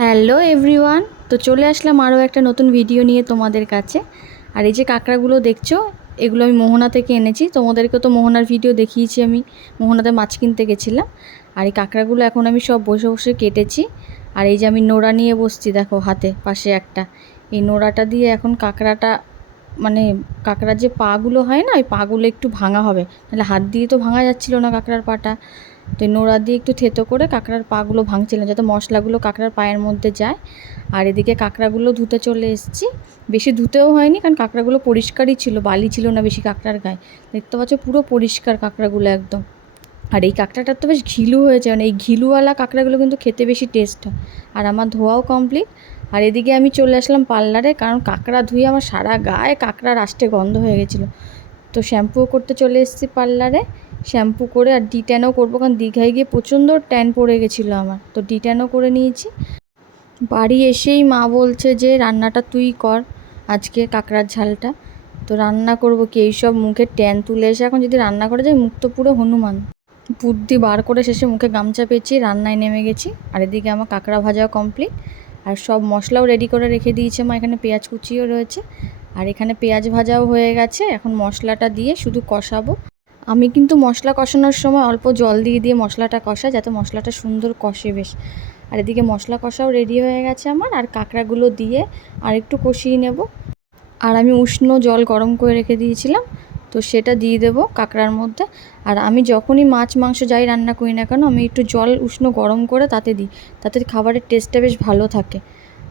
Hello everyone, তো চলে আসলাম আরও একটা নতুন ভিডিও নিয়ে তোমাদের কাছে। আর এই যে কাঁকড়াগুলো দেখছ, এগুলো আমি মোহনা থেকে এনেছি। তোমাদেরকে তো মোহনার ভিডিও দেখিয়েছি আমি, মোহনাতে মাছ কিনতে গেছিলাম। আর এই কাঁকড়াগুলো এখন আমি সব বসে বসে কেটেছি। আর এই যে আমি নোড়া নিয়ে বসছি, দেখো হাতে, পাশে একটা। এই নোড়াটা দিয়ে এখন কাঁকড়াটা মানে কাঁকড়ার যে পাগুলো হয় না, ওই পাগুলো একটু ভাঙা হবে। নাহলে হাত দিয়ে তো ভাঙা যাচ্ছিল না কাঁকড়ার পাটা। তো নোড়া দিয়ে একটু থেতো করে কাঁকড়ার পাগুলো ভাঙছিলাম যাতে মশলাগুলো কাঁকড়ার পায়ের মধ্যে যায়। আর এদিকে কাঁকড়াগুলো ধুতে চলে এসেছি। বেশি ধুতেও হয়নি কারণ কাঁকড়াগুলো পরিষ্কারই ছিল, বালি ছিল না বেশি কাঁকড়ার গায়ে। দেখতে পাচ্ছ পুরো পরিষ্কার কাঁকড়াগুলো একদম। আর এই কাঁকড়াটার তো বেশ ঘিলু হয়েছে মানে এই ঘিলুওয়ালা কাঁকড়াগুলো কিন্তু খেতে বেশি টেস্ট হয়। আর আমার ধোয়াও কমপ্লিট আর এদিকে আমি চলে আসলাম পার্লারে কারণ কাঁকড়া ধুয়ে আমার সারা গায়ে কাঁকড়ার আষ্টে গন্ধ হয়ে গেছিল। তো শ্যাম্পুও করতে চলে এসেছি পার্লারে। শ্যাম্পু করে আর ডিট্যানও করব, কারণ দীঘায় গিয়ে প্রচণ্ড ট্যান পড়ে গেছিল আমার। তো ডিট্যানও করে নিয়েছি। বাড়ি এসেই মা বলছে যে, রান্নাটা তুই কর আজকে কাঁকড়ার ঝালটা। তো রান্না করব কি, এইসব মুখে ট্যান তুলে এসে এখন যদি রান্না করা যায়, মুখ তো পুরো হনুমান। বুদ্ধি বার করে শেষে মুখে গামছা পেয়েছি রান্নায় নেমে গেছি। আর এদিকে আমার কাঁকড়া ভাজাও কমপ্লিট। আর সব মশলাও রেডি করে রেখে দিয়েছে মা, এখানে পেঁয়াজ কুচিও রয়েছে। আর এখানে পেঁয়াজ ভাজাও হয়ে গেছে। এখন মশলাটা দিয়ে শুধু কষাবো। আমি কিন্তু মশলা কষানোর সময় অল্প জল দিয়ে দিয়ে মশলাটা কষাই, যাতে মশলাটা সুন্দর কষে বেশ। আর এদিকে মশলা কষাও রেডি হয়ে গেছে আমার, আর কাঁকড়াগুলো দিয়ে আর একটু কষিয়ে নেব। আর আমি উষ্ণ জল গরম করে রেখে দিয়েছিলাম, তো সেটা দিয়ে দেবো কাঁকড়ার মধ্যে। আর আমি যখনই মাছ, মাংস যাই রান্না করি না কেন, আমি একটু জল উষ্ণ গরম করে তাতে দিই, তাতে খাবারের টেস্টটা বেশ ভালো থাকে।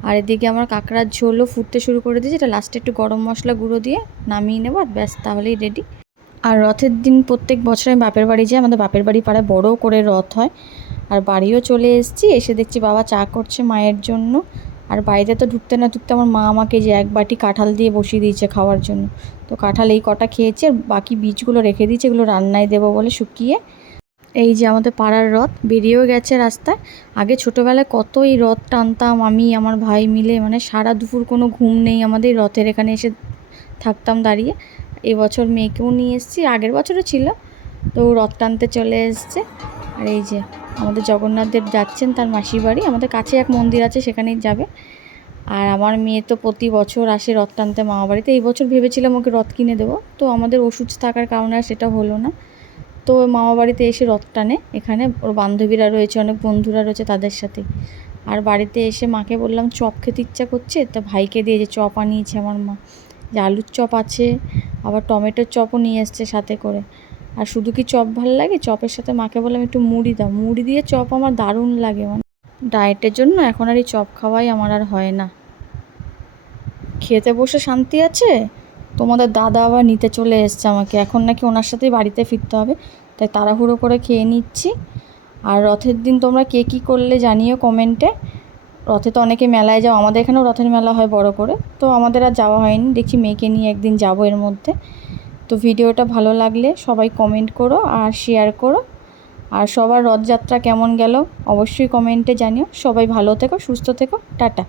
আর এদিকে আমার কাঁকড়ার ঝোলও ফুটতে শুরু করে দিয়েছি, এটা লাস্টে একটু গরম মশলা গুঁড়ো দিয়ে নামিয়ে নেব, আর ব্যাস, তাহলেই রেডি আর রথের দিন প্রত্যেক বছর আমি বাপের বাড়ি যাই আমাদের বাপের বাড়ি পাড়ায় বড় করে রথ হয়। আর বাড়িও চলে এসেছি, এসে দেখছি বাবা চা করছে মায়ের জন্য। আর বাইরে তো ঢুকতে না ঢুকতে আমার মা আমাকে যে এক বাটি কাঁঠাল দিয়ে বসিয়ে দিয়েছে খাওয়ার জন্য। তো কাঁঠাল এই কটা খেয়েছে বাকি বীজগুলো রেখে দিয়েছে, এগুলো রান্নায় দেবো বলে শুকিয়ে। এই যে আমাদের পাড়ার রথ, বেরিয়েও গেছে রাস্তায়। আগে ছোটোবেলায় কত এই রথ টানতাম, আমি, আমার ভাই মিলে মানে সারা দুপুর কোনো ঘুম নেই আমাদের রথের এখানে এসে থাকতাম দাঁড়িয়ে। এবছর মেয়েকেও নিয়ে এসেছি, আগের বছরও ছিল। তো রথ টানতে চলে এসছে। আর এই যে আমাদের জগন্নাথ দেব যাচ্ছেন, তার মাসির বাড়ি। আমাদের কাছে এক মন্দির আছে, সেখানেই যাবে। আর আমার মেয়ে তো প্রতি বছর আসে রথ টানতে মামা বাড়িতে। এই বছর ভেবেছিলাম ওকে রথ কিনে দেবো, তো আমাদের ওষুধ থাকার কারণে আর সেটা হলো না। তো মামা বাড়িতে এসে রথ টানে। এখানে ওর বান্ধবীরা রয়েছে, অনেক বন্ধুরা রয়েছে তাদের সাথে। আর বাড়িতে এসে মাকে বললাম, চপ খেতে ইচ্ছা করছে? তা ভাইকে দিয়ে যে চপ আনিয়েছে আমার মা। যে আলুর চপ আছে, আবার টমেটোর চপও নিয়ে এসছে সাথে করে। আর শুধু কি চপ ভালো লাগে? চপের সাথে মাকে বললাম একটু মুড়ি দাও। মুড়ি দিয়ে চপ আমার দারুণ লাগে মানে ডায়েটের জন্য এখন আর এই চপ খাওয়াই আমার আর হয় না। খেতে বসে শান্তি আছে? তোমাদের দাদা আবার নিতে চলে এসছে আমাকে। এখন নাকি ওনার সাথেই বাড়িতে ফিরতে হবে। তাই তাড়াহুড়ো করে খেয়ে নিচ্ছি। আর রথের দিন তোমরা কে কী করলে জানিও কমেন্টে। রথে তো অনেকে মেলায় যাও, আমাদের এখানেও রথের মেলা হয় বড় করে। তো আমাদের আর যাওয়া হয়নি, দেখি মেয়েকে নিয়ে একদিন যাব এর মধ্যে। তো ভিডিওটা ভালো লাগলে সবাই কমেন্ট করো আর শেয়ার করো। আর সবার রথযাত্রা কেমন গেল অবশ্যই কমেন্টে জানিও। সবাই ভালো থেকো, সুস্থ থেকো, টাটা।